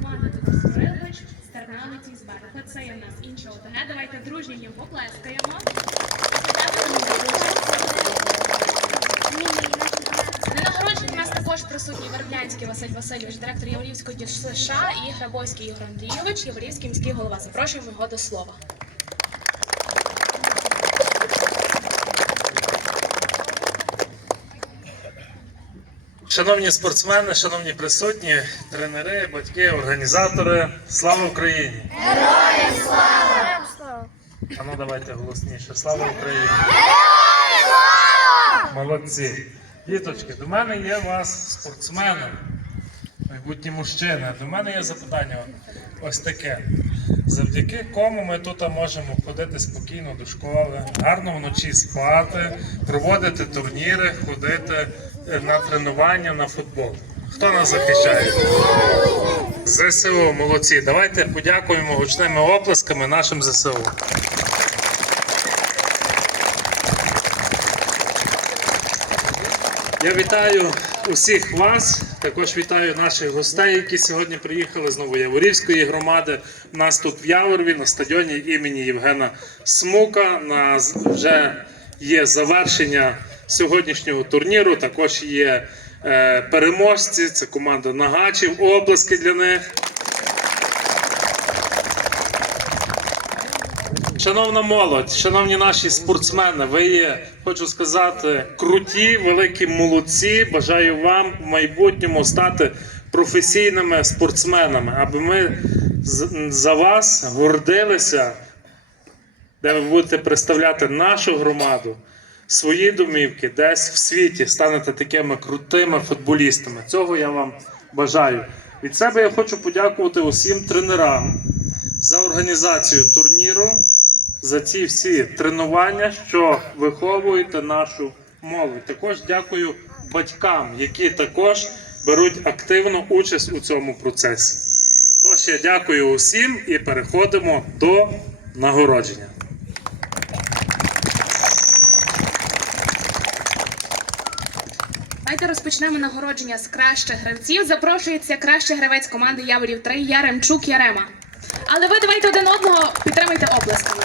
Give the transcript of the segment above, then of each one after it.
команда Тодос Кирилович з Берега. Це є в нас інша ОТГ. Давайте дружньо їм поплескаємо. На нас також присутній Верблянський Василь Васильович, директор Яворівського ДЮСШ і Грабовський Ігор Андрійович, Яворівський міський голова. Запрошуємо його до слова. Шановні спортсмени, шановні присутні, тренери, батьки, організатори, слава Україні! Героям слава! А ну давайте голосніше. Слава Україні! Героям слава! Молодці! Діточки, до мене є у вас спортсмени, майбутні мужчини. До мене є запитання ось таке. Завдяки кому ми тут можемо ходити спокійно до школи, гарно вночі спати, проводити турніри, ходити е, на тренування на футбол. Хто нас захищає? ЗСУ, молодці. Давайте подякуємо гучними оплесками нашим ЗСУ. Я вітаю усіх вас. Також вітаю наших гостей, які сьогодні приїхали з Новояворівської громади. Наступ в Яворові на стадіоні імені Євгена Смука. На вже є завершення сьогоднішнього турніру. Також є е, переможці. Це команда Нагачів. обласки для них. Шановна молодь, шановні наші спортсмени, ви є, хочу сказати, круті, великі молодці. Бажаю вам в майбутньому стати професійними спортсменами, аби ми за вас гордилися, де ви будете представляти нашу громаду, свої домівки, десь в світі станете такими крутими футболістами. Цього я вам бажаю. Від себе я хочу подякувати усім тренерам за організацію турніру, за ці всі тренування, що виховуєте нашу молодь. Також дякую батькам, які також беруть активну участь у цьому процесі. Тож я дякую усім і переходимо до нагородження. Давайте розпочнемо нагородження з кращих гравців. Запрошується кращий гравець команди Яворів 3 Яремчук Ярема. Але ви давайте один одного підтримуйте оплесками.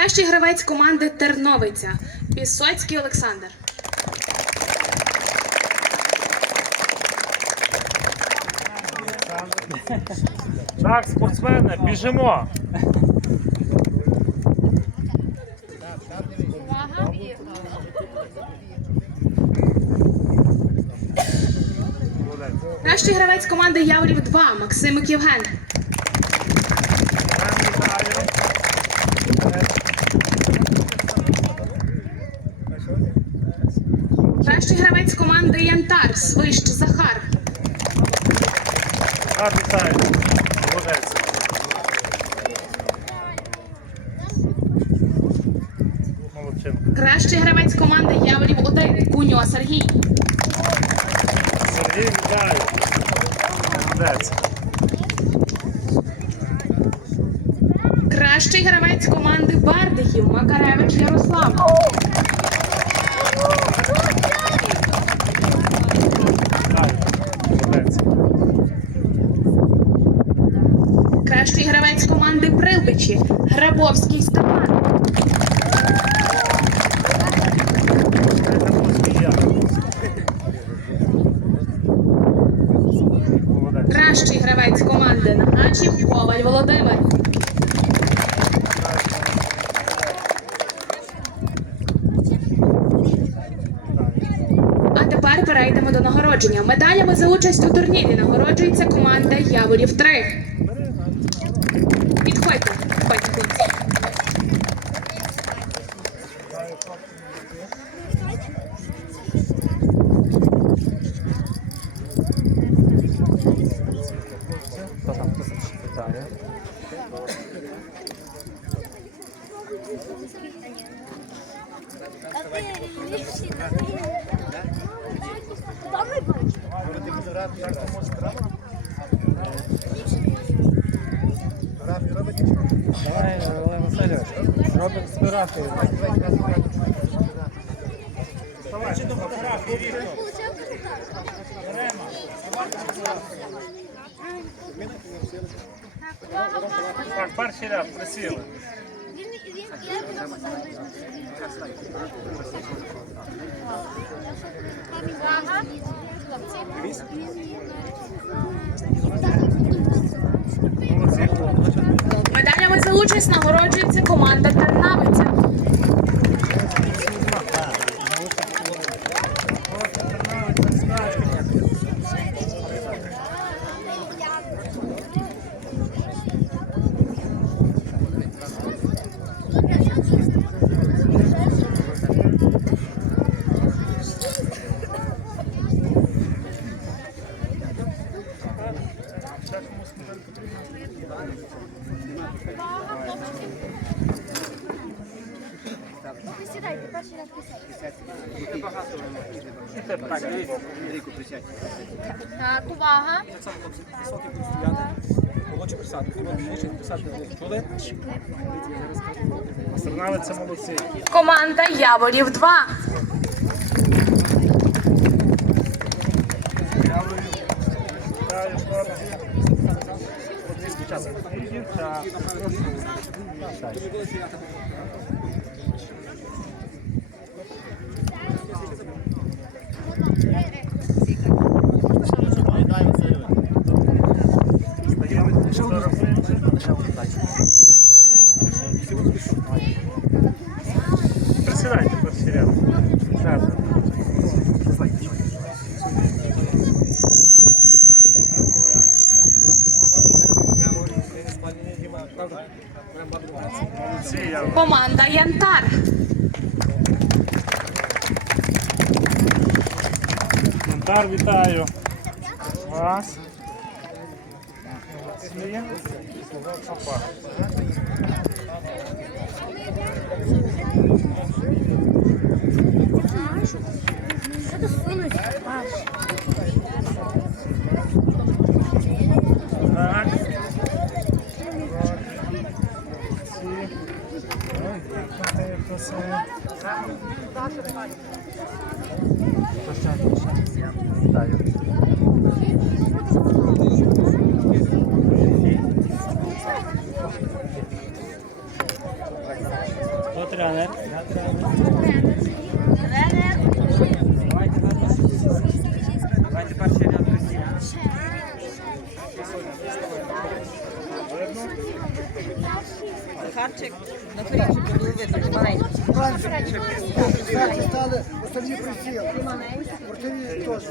Кращий гравець команди Терновиця Пісоцький Олександр. Так, спортсмени, біжимо. Кращий гравець команди Яворів 2 Максимик Євген. Кращий гравець команди Янтар Свищ Захар. Так, вітаю. Молодець. Молодчинка. Кращий гравець команди Яворів 1 Куньо Сергій. Сергій, вітаю. Молодець. Кращий гравець команди Бардихів Макаревич Ярослав. Вітаю. Молодець. Кращий гравець команди Прилбичі Грабовський Степан. Кращий гравець команди Нагачів Коваль Володимир. А тепер перейдемо до нагородження. Медалями за участь у турнірі нагороджується команда Яворів 3. Підходьте, підходьте, хлопці. Хто там хто вітає? Робить збирати. Так, перший ряд присіли. Молодці. Участь нагороджується команда Тернавиця. Тернавиця молодці. Команда Яворів 2. Вітаю, дівчата. І дівчата. Стаємо фотографуємося. Присідайте перший ряд. Так. Молодці, я Команда Янтар. Янтар, вітаю вас. Це Опа. Так. Молодці. Ой, Хто тренер? Я тренер. Давайте перший ряд присів. Захарчик, на корінчик були видно, маленький. Кстати, стали остальні присіли. Теж.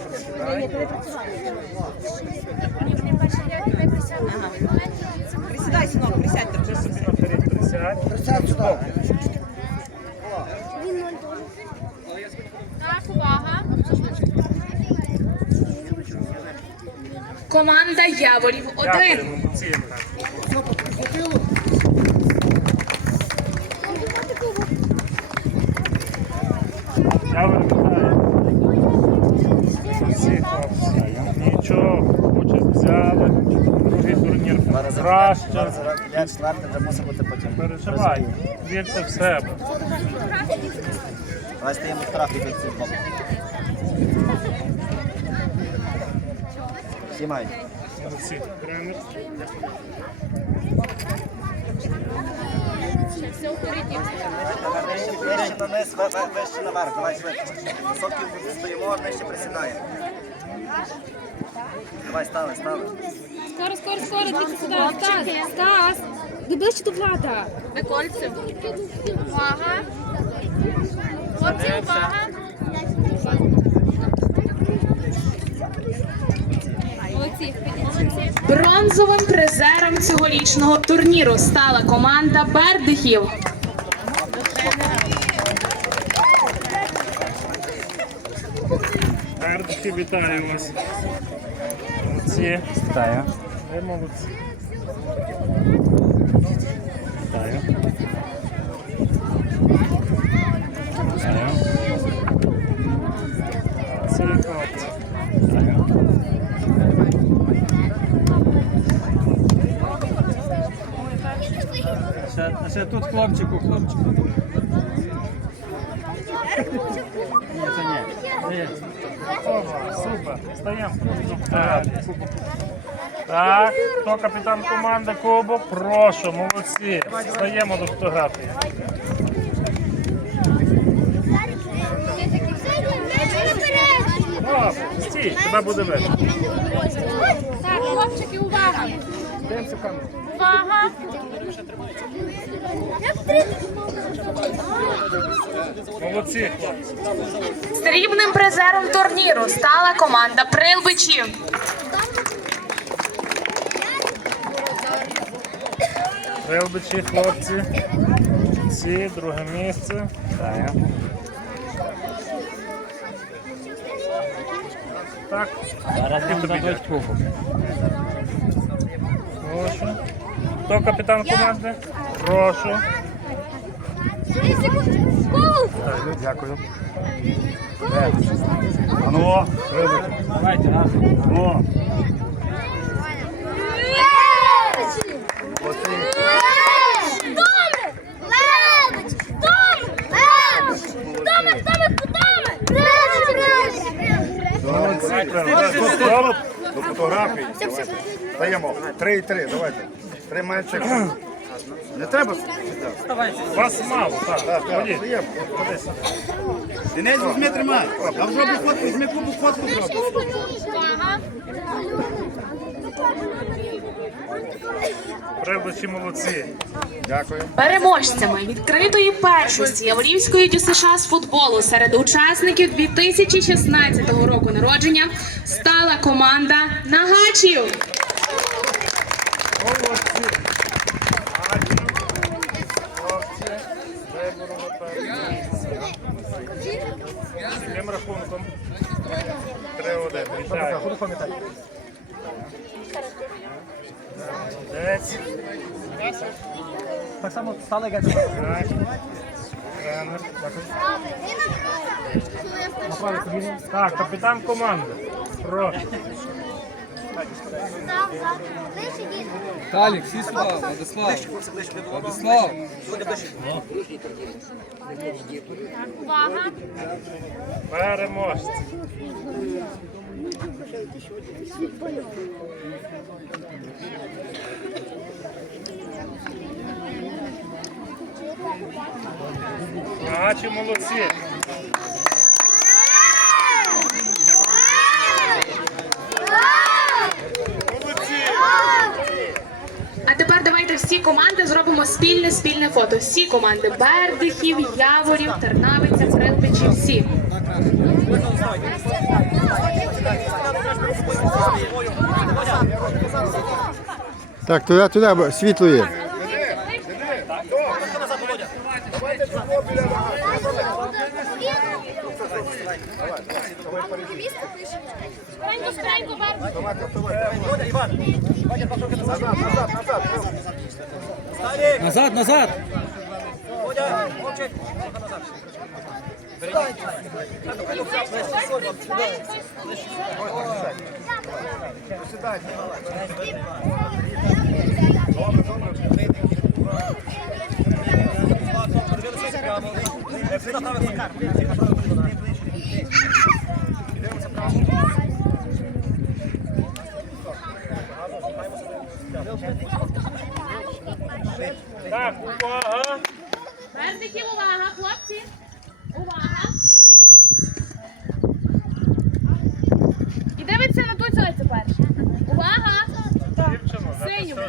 Присідай, синок. Присядь. Присядь сюди. Так, увага. Команда Яворів 1. Дякую, молодці. Що, підхватило? Я вітаю. Всі хлопці. Нічого, взяли. Другий турнір краще. Я четвертий, де мусить бути потім. Переживай, вірте в себе. Давай стаємо фотографії від цих хлопців. Всі мають. Молодці. Тренер. Вище, вище на низ, ви- ви- вище наверх, давай швидше. Сотків стоїмо, нижче присідаємо. Давай, стали, стали. Скоро, скоро, скоро, дивіться сюди. Стас, Стас, ти ближче до влада. Виконуйте. Увага. Хлопці, увага. Бронзовим призером цьогорічного турніру стала команда Бердихів. Бердихи, вітаю вас. Молодці. Вітаю. Ви молодці. Ще тут хлопчику, хлопчику. Ні, це ні. Ова, супер. Стаємо. Так. Так, хто капітан команди Кубок? Прошу, молодці. Стаємо до фотографії. О, стій, тебе буде видно. Так, хлопчики, увага. Увага. Молодці, хлопці. Срібним призером турніру стала команда Прилбичів. Вилбичі, хлопці. Ці, друге місце. Так. Так. Зараз нам дадуть кубок. Прошу. Хто капітан команди? Прошу. Дякую. Ану, Давайте. До фотографії. Даємо. Три і три, давайте. Тримаючи. Не треба. Вас мало, так. Так, так, Ходіть. Денис, візьми, тримай. А вже зроби візьми кубок, фотку зроби. Молодці. Дякую. Переможцями відкритої першості Яворівської ДЮСШ з футболу серед учасників 2016 року народження стала команда Нагачів. Молодці. Хлопці, вибору З яким рахунком? 3-1. Вітаю. Так само стали геть. Так, капітан команди. Прошу. Талік, всі слова, Владислав. Владислав. Увага. Переможці. Наче молодці. А тепер давайте всі команди зробимо спільне спільне фото. Всі команди Бердихів, Яворів, Тернавиця, Прилбичів, всі. Так, туди, туди, світло є. Назад, назад. Так, увага! Верники, увага, хлопці! Увага! І дивиться на ту цю перше. Увага! Синю!